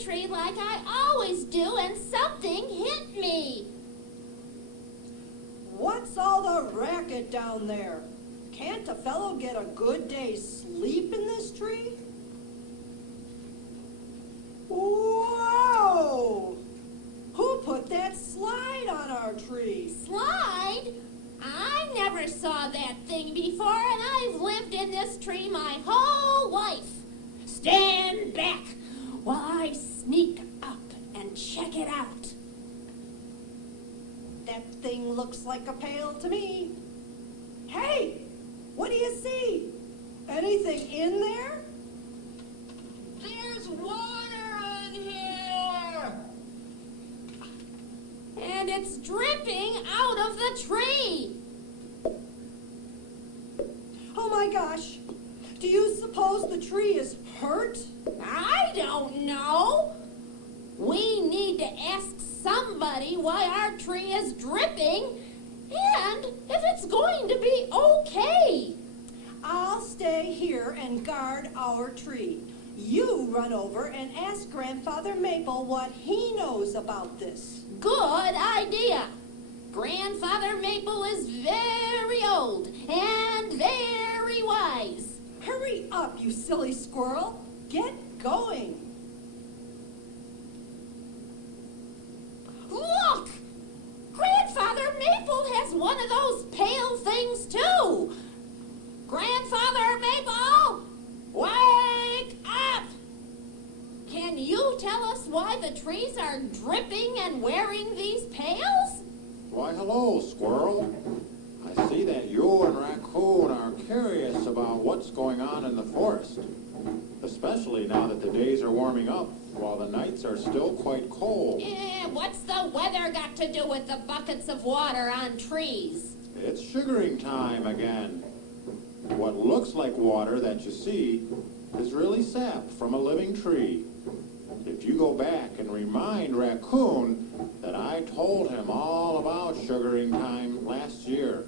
tree like I always do, and something hit me. What's all the racket down there? Can't a fellow get a good day's sleep in this tree? Whoa! Who put that slide on our tree? Slide? I never saw that thing before, and I've lived in this tree my whole life. Stand back while I sneak up and check it out. That thing looks like a pail to me. Hey, what do you see? Anything in there? There's water in here! And it's dripping out of the tree. Oh my gosh. Do you suppose the tree is hurt? I don't know. We need to ask somebody why our tree is dripping and if it's going to be okay. I'll stay here and guard our tree. You run over and ask Grandfather Maple what he knows about this. Good idea. Grandfather Maple is very old and very wise. Hurry up, you silly squirrel. Get going. Look! Grandfather Maple has one of those pale things too. Grandfather Maple, wake up! Can you tell us why the trees are dripping and wearing these pails? Why, hello, squirrel. I see that you and Raccoon are curious about what's going on in the forest, especially now that the days are warming up while the nights are still quite cold. What's the weather got to do with the buckets of water on trees? It's sugaring time again. What looks like water that you see is really sap from a living tree. If you go back and remind Raccoon that I told him all about sugaring time last year,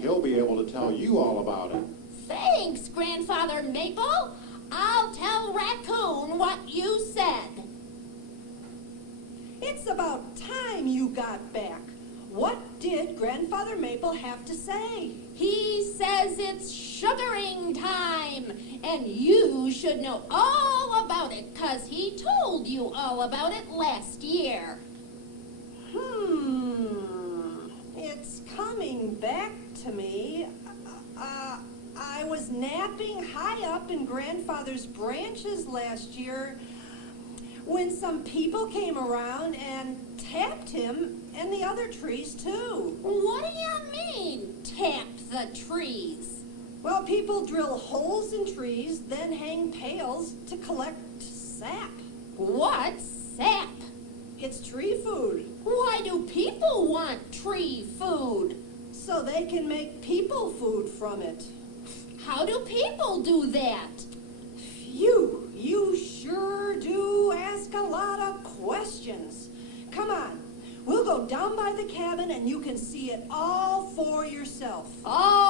he'll be able to tell you all about it. Thanks, Grandfather Maple. I'll tell Raccoon what you said. It's about time you got back. What did Grandfather Maple have to say? He says it's sugaring time, and you should know all about it, 'cause he told you all about it last year. It's coming back to me. I was napping high up in Grandfather's branches last year when some people came around and tapped him and the other trees too. What do you mean, tap the trees? Well, people drill holes in trees, then hang pails to collect sap. What's sap? It's tree food, Why do people want tree food? so they can make people food from it. How do people do that? You sure do ask a lot of questions. Come on, we'll go down by the cabin and you can see it all for yourself. All